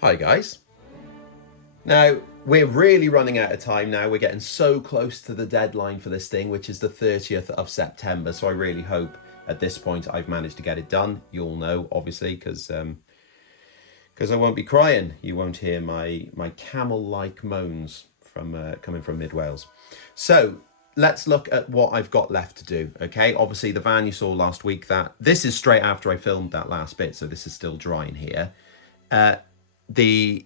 Hi guys. Now, we're really running out of time now. We're getting so close to the deadline for this thing, which is the 30th of September. So I really hope at this point I've managed to get it done. You'll know, obviously, because I won't be crying. You won't hear my camel-like moans from coming from mid-Wales. So let's look at what I've got left to do, okay? Obviously, the van you saw last week, this is straight after I filmed that last bit, so this is still drying here. The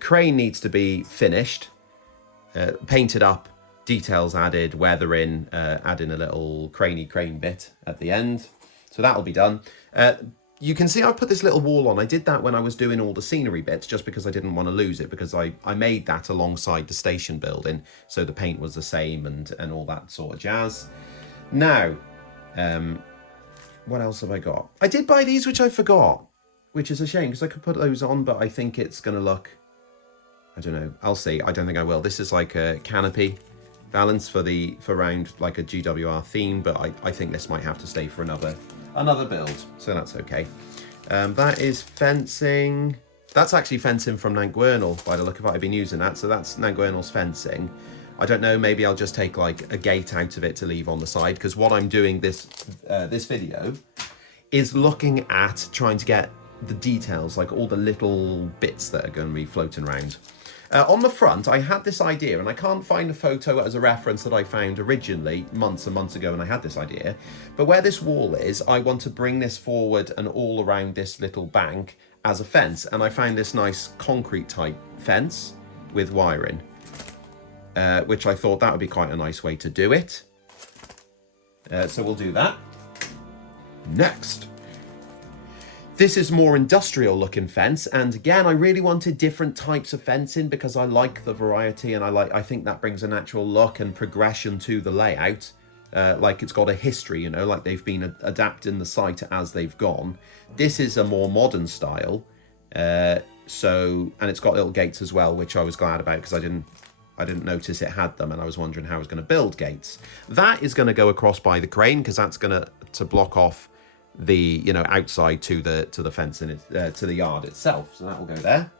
crane needs to be finished, painted up, details added, weathering, adding a little crane bit at the end. So that'll be done. You can see I've put this little wall on. I did that when I was doing all the scenery bits, just because I didn't want to lose it, because I made that alongside the station building, so the paint was the same and all that sort of jazz. Now, what else have I got? I did buy these, which I forgot, which is a shame, because I could put those on, but I think it's going to look... I don't know. I'll see. I don't think I will. This is like a canopy balance for around like a GWR theme, but I think this might have to stay for another build, so that's okay. That is fencing. That's actually fencing from Nantgwernal by the look of it. I've been using that, so that's Nantgwernal's fencing. I don't know, maybe I'll just take like a gate out of it to leave on the side, because what I'm doing this video is looking at trying to get the details, like all the little bits that are going to be floating around. On the front, I had this idea, and I can't find a photo as a reference that I found originally months and months ago when I had this idea. But where this wall is, I want to bring this forward and all around this little bank as a fence. And I found this nice concrete type fence with wiring, which I thought that would be quite a nice way to do it. So we'll do that. Next. This is more industrial looking fence, and again, I really wanted different types of fencing because I like the variety, and I think that brings a natural look and progression to the layout. Like it's got a history, you know, like they've been adapting the site as they've gone. This is a more modern style, and it's got little gates as well, which I was glad about because I didn't notice it had them, and I was wondering how I was going to build gates. That is going to go across by the crane because that's going to block off the outside to the fence and to the yard itself, so that will go there.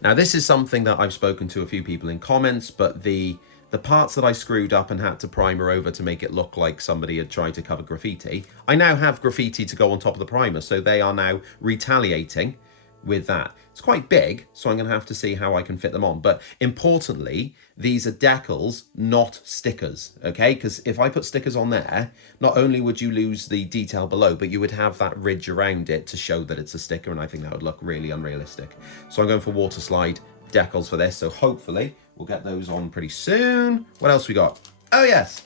Now this is something that I've spoken to a few people in comments, but the parts that I screwed up and had to primer over to make it look like somebody had tried to cover graffiti, I now have graffiti to go on top of the primer, so they are now retaliating with that. It's quite big, so I'm going to have to see how I can fit them on. But importantly, these are decals, not stickers, okay? Because if I put stickers on there, not only would you lose the detail below, but you would have that ridge around it to show that it's a sticker, and I think that would look really unrealistic. So I'm going for water slide decals for this, so hopefully we'll get those on pretty soon. What else we got? Oh yes,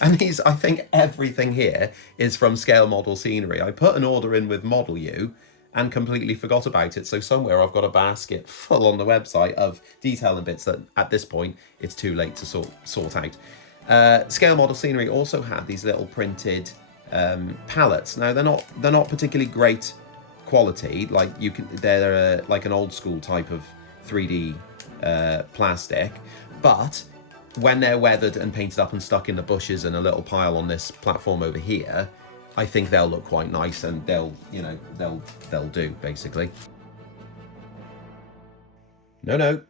and these, I think everything here is from Scale Model Scenery. I put an order in with Model U and completely forgot about it. So somewhere I've got a basket full on the website of detail and bits that at this point it's too late to sort out. Scale Model Scenery also had these little printed pallets. Now they're not particularly great quality. Like they're like an old school type of 3D plastic, but when they're weathered and painted up and stuck in the bushes and a little pile on this platform over here, I think they'll look quite nice, and they'll do basically. No.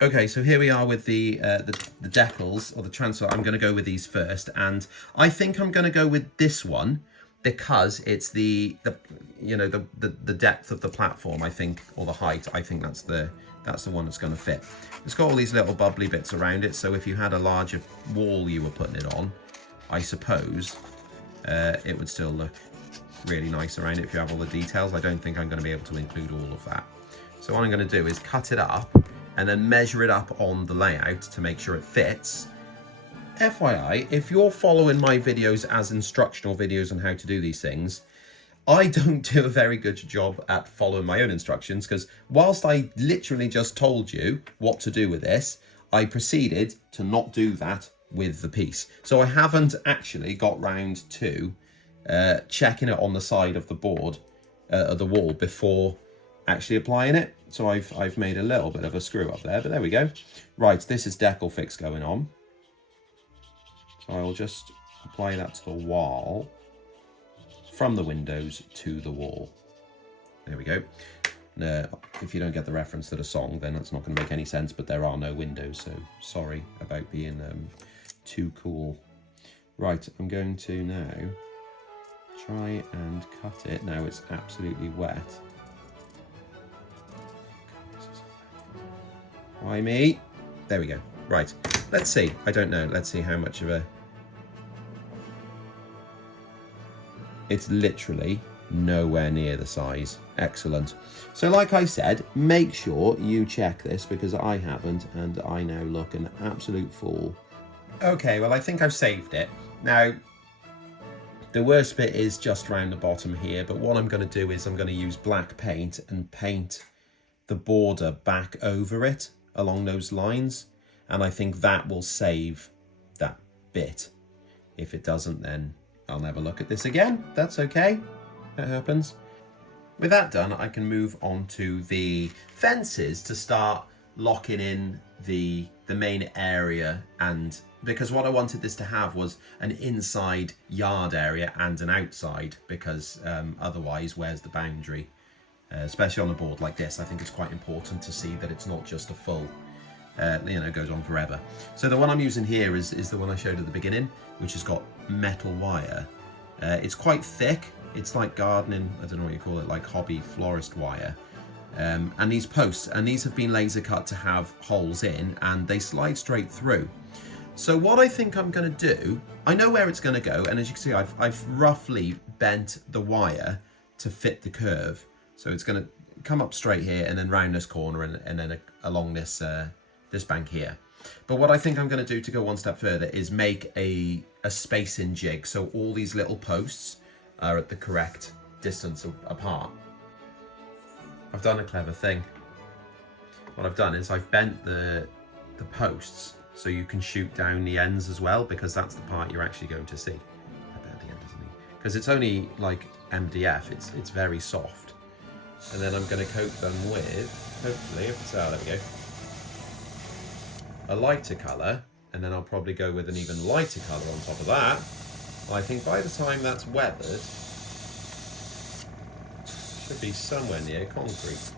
Okay, so here we are with the decals or the transfer. I'm going to go with these first, and I think I'm going to go with this one because it's the depth of the platform, I think, or the height. I think that's the one that's going to fit. It's got all these little bubbly bits around it, so if you had a larger wall you were putting it on, I suppose it would still look really nice around it if you have all the details. I don't think I'm going to be able to include all of that. So what I'm going to do is cut it up and then measure it up on the layout to make sure it fits. FYI, if you're following my videos as instructional videos on how to do these things, I don't do a very good job at following my own instructions, because whilst I literally just told you what to do with this, I proceeded to not do that with the piece. So I haven't actually got round to checking it on the side of the board, of the wall, before actually applying it. So I've made a little bit of a screw up there, but there we go. Right, this is decal fix going on. So I will just apply that to the wall, from the windows to the wall. There we go. If you don't get the reference to the song, then that's not going to make any sense, but there are no windows, so sorry about being too cool. Right, I'm going to now try and cut it. Now it's absolutely wet. Why me? There we go. Right, let's see. I don't know. Let's see how much of a... It's literally nowhere near the size. Excellent. So like I said, make sure you check this because I haven't, and I now look an absolute fool. Okay, well I think I've saved it. Now, the worst bit is just around the bottom here, but what I'm going to do is I'm going to use black paint and paint the border back over it along those lines, and I think that will save that bit. If it doesn't, then I'll never look at this again. That's okay. That happens. With that done, I can move on to the fences to start locking in the main area, and because what I wanted this to have was an inside yard area and an outside, because otherwise where's the boundary? Especially on a board like this, I think it's quite important to see that it's not just a full, goes on forever. So the one I'm using here is the one I showed at the beginning, which has got metal wire. It's quite thick. It's like gardening, I don't know what you call it, like hobby florist wire. And these posts, and these have been laser cut to have holes in, and they slide straight through. So what I think I'm going to do, I know where it's going to go, and as you can see, I've roughly bent the wire to fit the curve. So it's going to come up straight here, and then round this corner, and then along this this bank here. But what I think I'm going to do to go one step further is make a spacing jig, so all these little posts are at the correct distance apart. I've done a clever thing. What I've done is I've bent the posts so you can shoot down the ends as well, because that's the part you're actually going to see. I bet the end, isn't it? Because it's only like MDF, it's very soft. And then I'm going to coat them with, hopefully, there we go, a lighter colour, and then I'll probably go with an even lighter colour on top of that. I think by the time that's weathered, should be somewhere near concrete.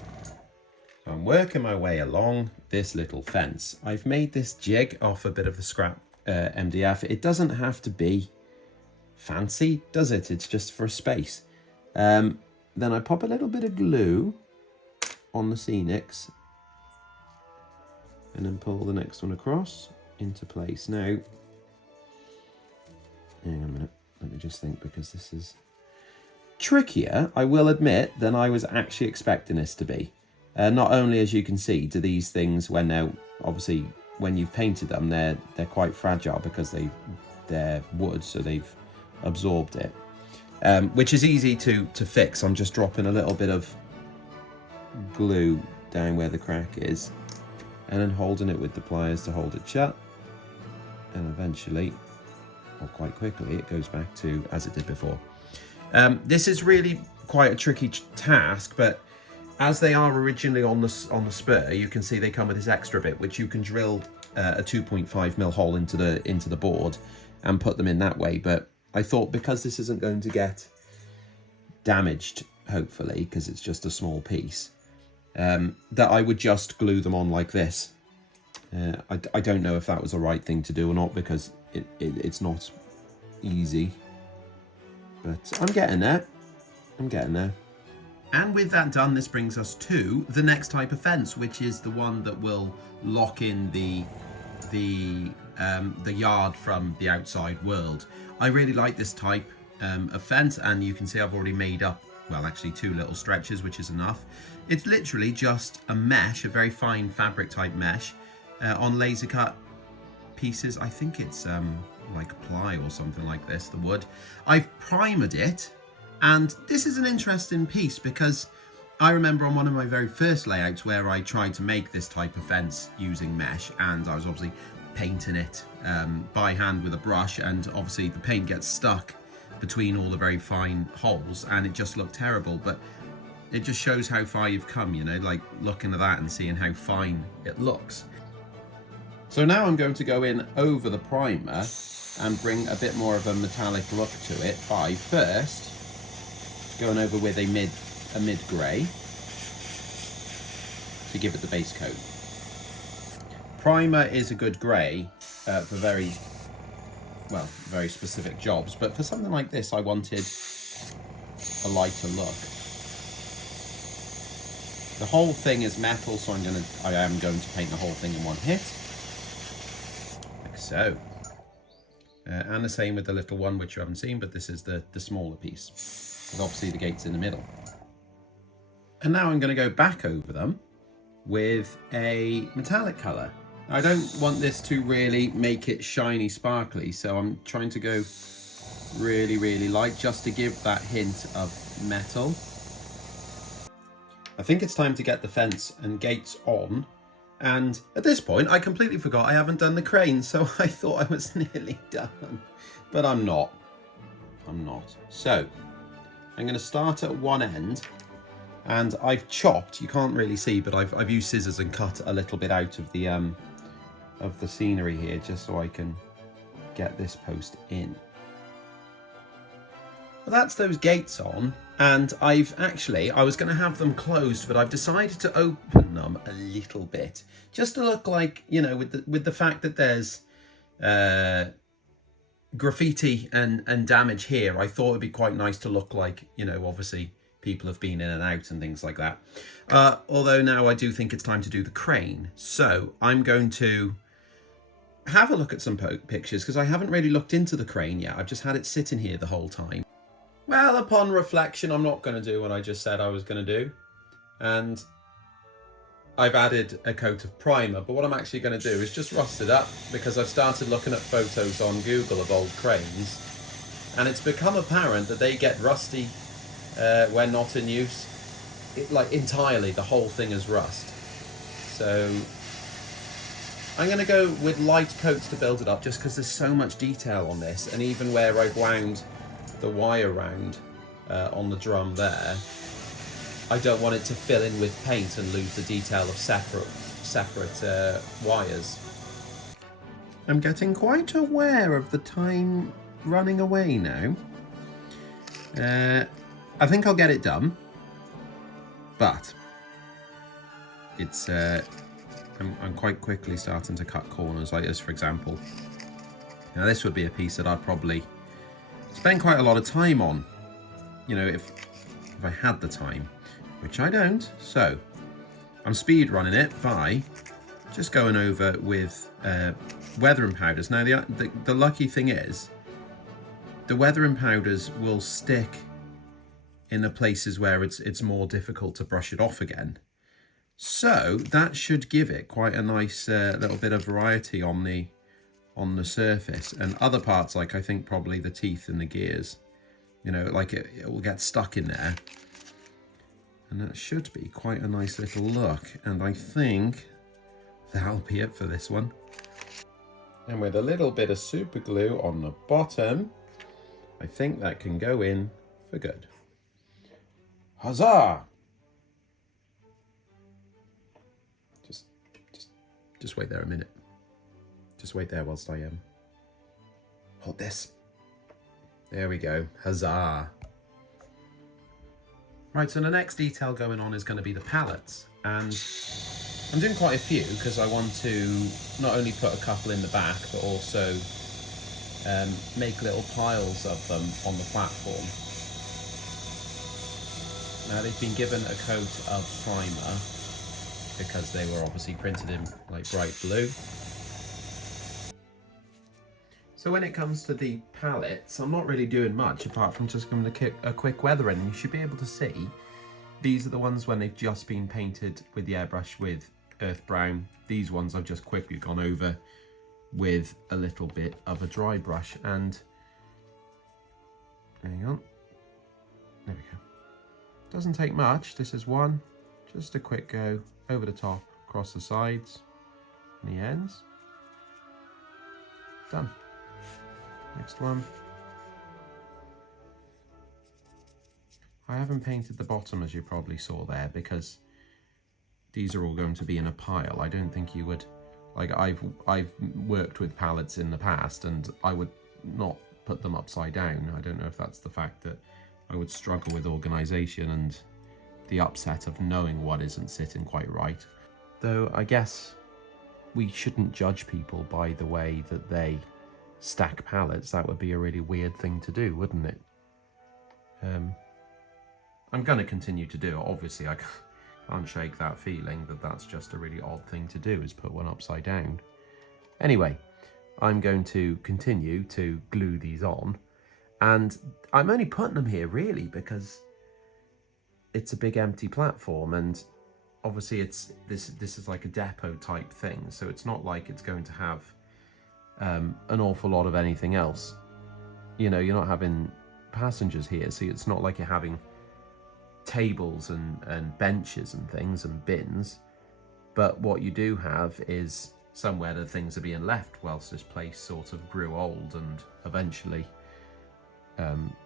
So I'm working my way along this little fence. I've made this jig off a bit of the scrap MDF. It doesn't have to be fancy, does it? It's just for a space. Then I pop a little bit of glue on the scenics and then pull the next one across into place. Now, hang on a minute, let me just think, because this is trickier, I will admit, than I was actually expecting this to be. Not only, as you can see, do these things, when they're obviously, when you've painted them, they're quite fragile because they're wood, so they've absorbed it. Which is easy to fix. I'm just dropping a little bit of glue down where the crack is, and then holding it with the pliers to hold it shut, and eventually, or quite quickly, it goes back to as it did before. This is really quite a tricky task, but as they are originally on the spur, you can see they come with this extra bit, which you can drill a 2.5mm hole into the board and put them in that way. But I thought, because this isn't going to get damaged, hopefully, because it's just a small piece, that I would just glue them on like this. I don't know if that was the right thing to do or not, because it's not easy. But I'm getting there. And with that done, this brings us to the next type of fence, which is the one that will lock in the yard from the outside world. I really like this type of fence, and you can see I've already made up, well, actually 2 little stretches, which is enough. It's literally just a mesh, a very fine fabric type mesh, on laser cut pieces. I think it's like ply or something like this, the wood. I've primered it, and this is an interesting piece because I remember on one of my very first layouts where I tried to make this type of fence using mesh, and I was obviously painting it by hand with a brush, and obviously the paint gets stuck between all the very fine holes and it just looked terrible. But it just shows how far you've come, you know, like looking at that and seeing how fine it looks. So now I'm going to go in over the primer and bring a bit more of a metallic look to it by first going over with a a mid-grey to give it the base coat. Primer is a good grey for very specific jobs, but for something like this I wanted a lighter look. The whole thing is metal, so I am going to paint the whole thing in one hit, like so. And the same with the little one, which you haven't seen, but this is the smaller piece, because obviously the gate's in the middle. And now I'm going to go back over them with a metallic colour. I don't want this to really make it shiny sparkly, so I'm trying to go really, really light just to give that hint of metal. I think it's time to get the fence and gates on, and at this point I completely forgot I haven't done the crane, so I thought I was nearly done, but I'm not. So I'm going to start at one end, and I've chopped, you can't really see, but I've used scissors and cut a little bit out of the scenery here, just so I can get this post in. Well, that's those gates on, and I was going to have them closed, but I've decided to open them a little bit, just to look like, you know, with the fact that there's graffiti and damage here, I thought it'd be quite nice to look like, you know, obviously people have been in and out and things like that. Although now I do think it's time to do the crane, so I'm going to have a look at some pictures, because I haven't really looked into the crane yet. I've just had it sitting here the whole time. Well, upon reflection, I'm not going to do what I just said I was going to do, and I've added a coat of primer, but what I'm actually going to do is just rust it up, because I've started looking at photos on Google of old cranes, and it's become apparent that they get rusty when not in use. Like entirely, the whole thing is rust. So I'm going to go with light coats to build it up, just because there's so much detail on this, and even where I've wound the wire round on the drum there, I don't want it to fill in with paint and lose the detail of separate wires. I'm getting quite aware of the time running away now. I think I'll get it done, but it's I'm quite quickly starting to cut corners, like this, for example. Now this would be a piece that I'd probably spend quite a lot of time on, you know, if I had the time, which I don't. So I'm speed running it by just going over with weathering powders. Now the lucky thing is, the weathering powders will stick in the places where it's more difficult to brush it off again. So that should give it quite a nice little bit of variety on the surface, and other parts, like I think probably the teeth and the gears, you know, like it will get stuck in there, and that should be quite a nice little look. And I think that'll be it for this one. And with a little bit of super glue on the bottom, I think that can go in for good. Huzzah! Just wait there a minute. Just wait there whilst I hold this. There we go. Huzzah! Right, so the next detail going on is going to be the pallets, and I'm doing quite a few because I want to not only put a couple in the back, but also make little piles of them on the platform. Now they've been given a coat of primer because they were obviously printed in like bright blue. So when it comes to the pallets, I'm not really doing much apart from just giving a quick weather in, and you should be able to see these are the ones when they've just been painted with the airbrush with earth brown. These ones I've just quickly gone over with a little bit of a dry brush, and hang on, there we go. Doesn't take much. This is one, just a quick go over the top, across the sides and the ends. Done. Next one. I haven't painted the bottom, as you probably saw there, because these are all going to be in a pile. I don't think you would, like I've worked with pallets in the past and I would not put them upside down. I don't know if that's the fact that I would struggle with organisation and the upset of knowing what isn't sitting quite right. Though I guess we shouldn't judge people by the way that they stack pallets. That would be a really weird thing to do, wouldn't it? I'm going to continue to do it. Obviously, I can't shake that feeling that that's just a really odd thing to do, is put one upside down. Anyway, I'm going to continue to glue these on, and I'm only putting them here really because it's a big empty platform, and obviously this is like a depot type thing, so it's not like it's going to have an awful lot of anything else. You know, you're not having passengers here, so it's not like you're having tables and benches and things and bins, but what you do have is somewhere that things are being left whilst this place sort of grew old and eventually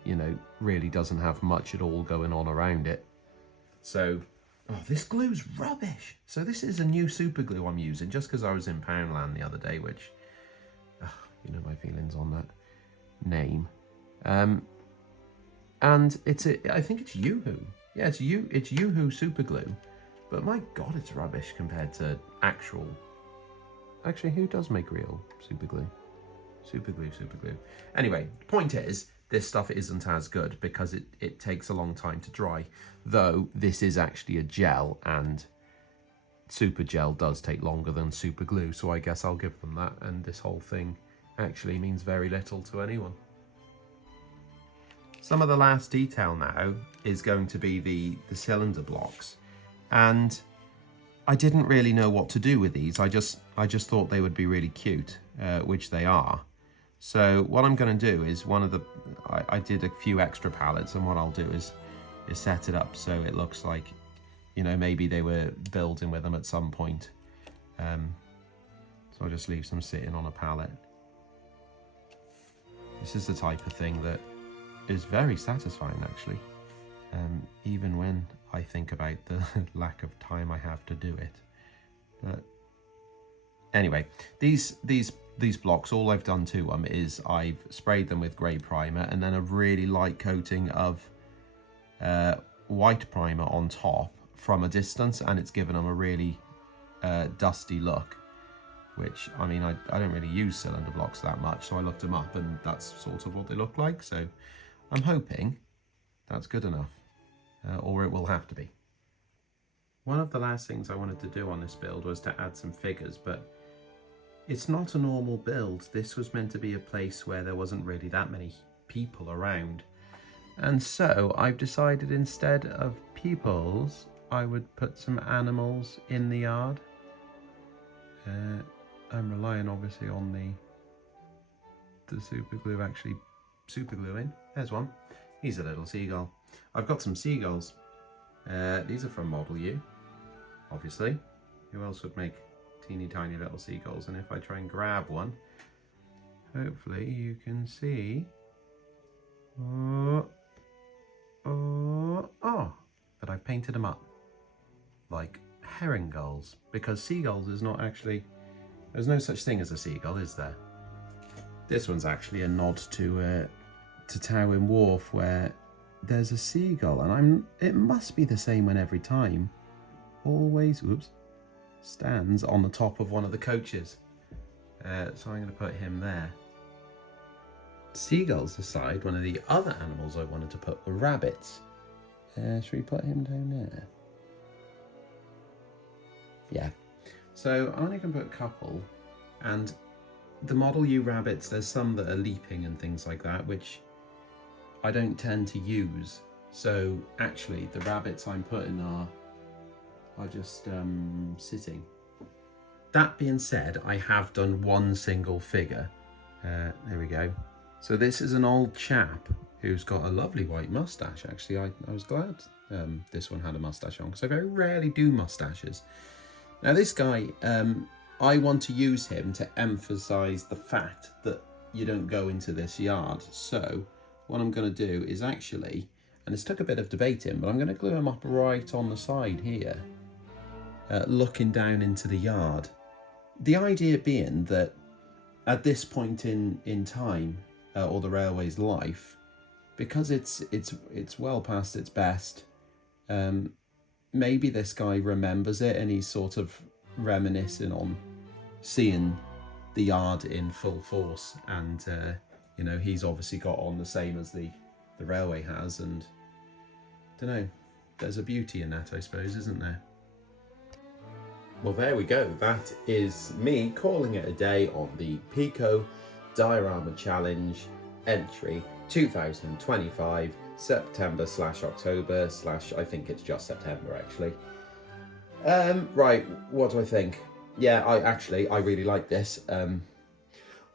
you know, really doesn't have much at all going on around it. So this glue's rubbish. So this is a new super glue I'm using just because I was in Poundland the other day, which you know my feelings on that name. And I think it's Yoo-hoo. Yeah, it's Yoo-hoo super glue, but my god, it's rubbish compared to actually, who does make real super glue? Super glue. Anyway, the point is, this stuff isn't as good because it takes a long time to dry, though this is actually a gel, and super gel does take longer than super glue, so I guess I'll give them that, and this whole thing actually means very little to anyone. Some of the last detail now is going to be the cylinder blocks, and I didn't really know what to do with these. I just thought they would be really cute, which they are. So what I'm going to do is I did a few extra pallets, and what I'll do is set it up so it looks like, you know, maybe they were building with them at some point. So I'll just leave some sitting on a pallet. This is the type of thing that is very satisfying, actually, even when I think about the lack of time I have to do it. But anyway, these blocks, all I've done to them is I've sprayed them with grey primer and then a really light coating of white primer on top from a distance, and it's given them a really dusty look, which, I mean, I don't really use cylinder blocks that much, so I looked them up and that's sort of what they look like. So I'm hoping that's good enough, or it will have to be. One of the last things I wanted to do on this build was to add some figures, but it's not a normal build. This was meant to be a place where there wasn't really that many people around. And so I've decided, instead of peoples, I would put some animals in the yard. I'm relying obviously on the super glue actually super gluing. There's one. He's a little seagull. I've got some seagulls. These are from Model U, obviously. Who else would make teeny tiny little seagulls? And if I try and grab one, hopefully you can see. But I've painted them up like herring gulls, because seagulls is not actually, there's no such thing as a seagull, is there? This one's actually a nod to Towin Wharf, where there's a seagull, and it must be the same one every time. Always, stands on the top of one of the coaches. So I'm going to put him there. Seagulls aside, one of the other animals I wanted to put were rabbits. Should we put him down there? Yeah. So I'm only going to put a couple, and the Model U rabbits, there's some that are leaping and things like that, which I don't tend to use. So actually the rabbits I'm putting are just sitting. That being said, I have done one single figure. There we go. So this is an old chap who's got a lovely white mustache. Actually, I was glad this one had a mustache on, because I very rarely do mustaches. Now this guy, I want to use him to emphasize the fact that you don't go into this yard. So what I'm going to do is actually, and this took a bit of debating, but I'm going to glue him up right on the side here, looking down into the yard. The idea being that at this point in time, or the railway's life, because it's well past its best, maybe this guy remembers it and he's sort of reminiscing on seeing the yard in full force, and you know, he's obviously got on the same as the railway has, and I don't know, there's a beauty in that, I suppose, isn't there? Well, there we go. That is me calling it a day on the Pico Diorama Challenge entry 2025 September/October/ I think it's just September actually. Right, what do I think? Yeah, I really like this.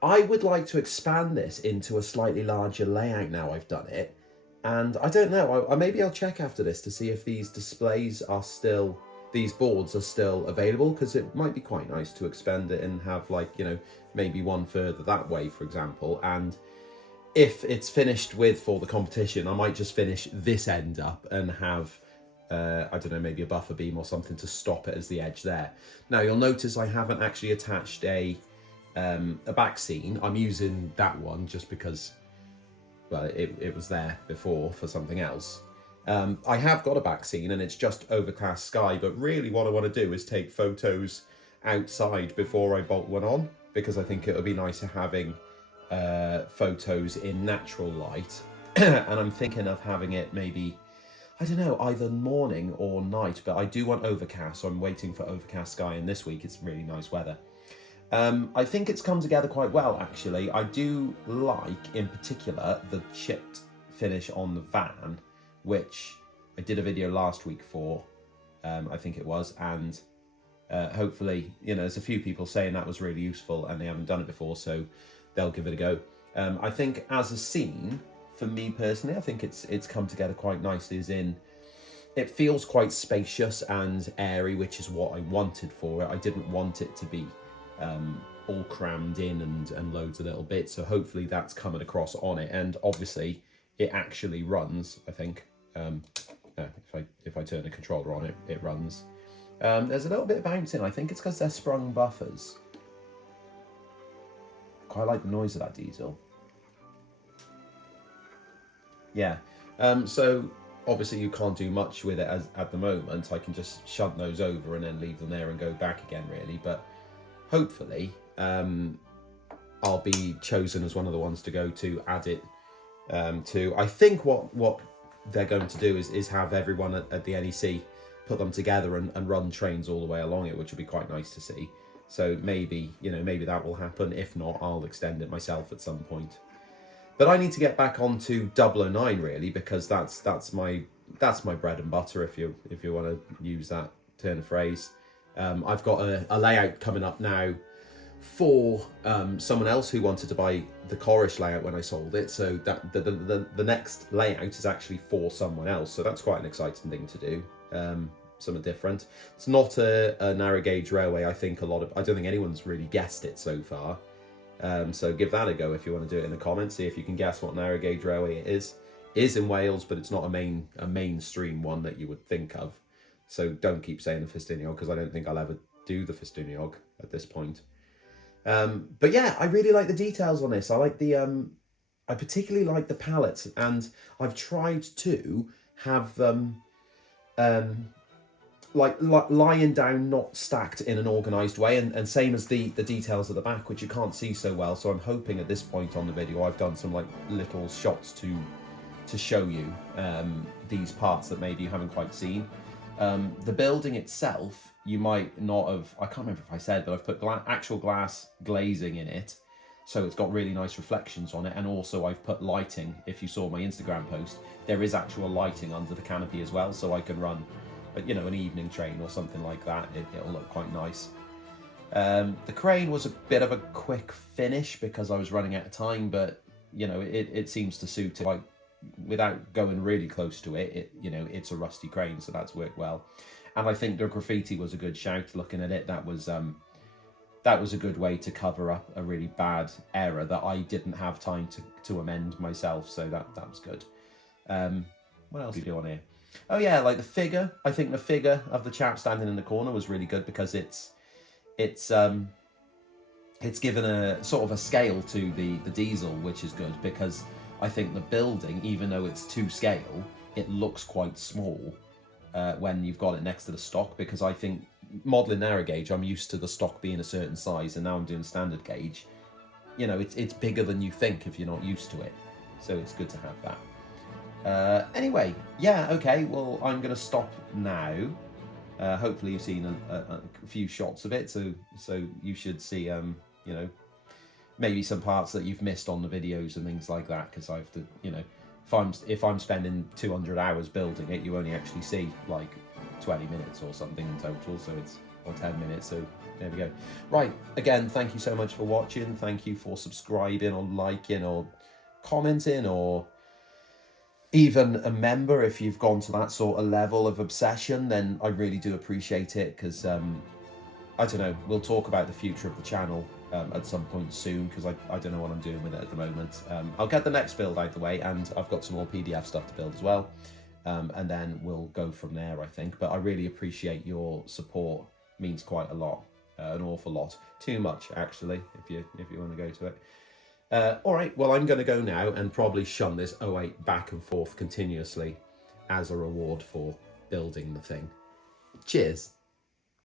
I would like to expand this into a slightly larger layout now I've done it. And I don't know, maybe I'll check after this to see if these displays are still, these boards are still available, because it might be quite nice to expand it and have, like, you know, maybe one further that way, for example. And if it's finished with for the competition, I might just finish this end up and have, I don't know, maybe a buffer beam or something to stop it as the edge there. Now you'll notice I haven't actually attached a back scene. I'm using that one just because, well, it was there before for something else. I have got a back scene and it's just overcast sky, but really what I want to do is take photos outside before I bolt one on, because I think it would be nicer having photos in natural light. And I'm thinking of having it maybe, I don't know, either morning or night, but I do want overcast, so I'm waiting for overcast sky, and this week it's really nice weather. I think it's come together quite well, actually. I do like, in particular, the chipped finish on the van, which I did a video last week for, I think it was, and hopefully, you know, there's a few people saying that was really useful and they haven't done it before, so they'll give it a go. I think as a scene, for me personally, I think it's come together quite nicely, as in, it feels quite spacious and airy, which is what I wanted for it. I didn't want it to be all crammed in and loads of little bits, so hopefully that's coming across on it. And obviously it actually runs, I think. If I turn the controller on, it runs. There's a little bit of bouncing. I think it's because they're sprung buffers. Quite like the noise of that diesel. Yeah, so obviously you can't do much with it at the moment. I can just shunt those over and then leave them there and go back again, really. But hopefully I'll be chosen as one of the ones to go to add it to. I think what they're going to do is have everyone at the NEC put them together and run trains all the way along it, which would be quite nice to see. So maybe, you know, maybe that will happen. If not, I'll extend it myself at some point. But I need to get back onto 009 really, because that's my bread and butter, if you want to use that turn of phrase. I've got a layout coming up now for someone else who wanted to buy the Corish layout when I sold it. So that the next layout is actually for someone else. So that's quite an exciting thing to do. Something different. It's not a narrow gauge railway. I don't think anyone's really guessed it so far. So give that a go if you want to do it in the comments. See if you can guess what narrow gauge railway it is. It is in Wales, but it's not a mainstream one that you would think of. So don't keep saying the Festiniog, because I don't think I'll ever do the Festiniog at this point. But yeah, I really like the details on this. I like the I particularly like the pallets, and I've tried to have them like lying down, not stacked in an organised way, and same as the details at the back, which you can't see so well. So I'm hoping at this point on the video I've done some like little shots to show you these parts that maybe you haven't quite seen. The building itself, you might not have, I can't remember if I said, but I've put actual glass glazing in it, so it's got really nice reflections on it. And also I've put lighting. If you saw my Instagram post, there is actual lighting under the canopy as well, so I can run, you know, an evening train or something like that. It'll look quite nice. The crane was a bit of a quick finish because I was running out of time, but you know, it seems to suit it. Like, without going really close to it, you know, it's a rusty crane, so that's worked well. And I think the graffiti was a good shout. Looking at it, that was a good way to cover up a really bad error that I didn't have time to amend myself, so that was good. What else do we do on here? Oh yeah, like the figure. I think the figure of the chap standing in the corner was really good, because it's given a sort of a scale to the diesel, which is good, because I think the building, even though it's to scale, it looks quite small. when you've got it next to the stock, because I think modelling narrow gauge, I'm used to the stock being a certain size, and now I'm doing standard gauge. You know, it's bigger than you think if you're not used to it. So it's good to have that. Anyway, yeah, okay, well, I'm going to stop now. Hopefully you've seen a few shots of it, so you should see, you know, maybe some parts that you've missed on the videos and things like that, because I have to, you know, if I'm spending 200 hours building it, you only actually see like 20 minutes or something in total, so it's, or 10 minutes, so there we go. Right, again, thank you so much for watching. Thank you for subscribing or liking or commenting, or even a member if you've gone to that sort of level of obsession. Then I really do appreciate it, because I don't know, we'll talk about the future of the channel at some point soon, because I don't know what I'm doing with it at the moment. I'll get the next build out the way, and I've got some more PDF stuff to build as well, and then we'll go from there, I think. But I really appreciate your support. Means quite a lot, an awful lot, too much actually, if you want to go to it. All right, well, I'm going to go now and probably shun this 08 back and forth continuously as a reward for building the thing. Cheers.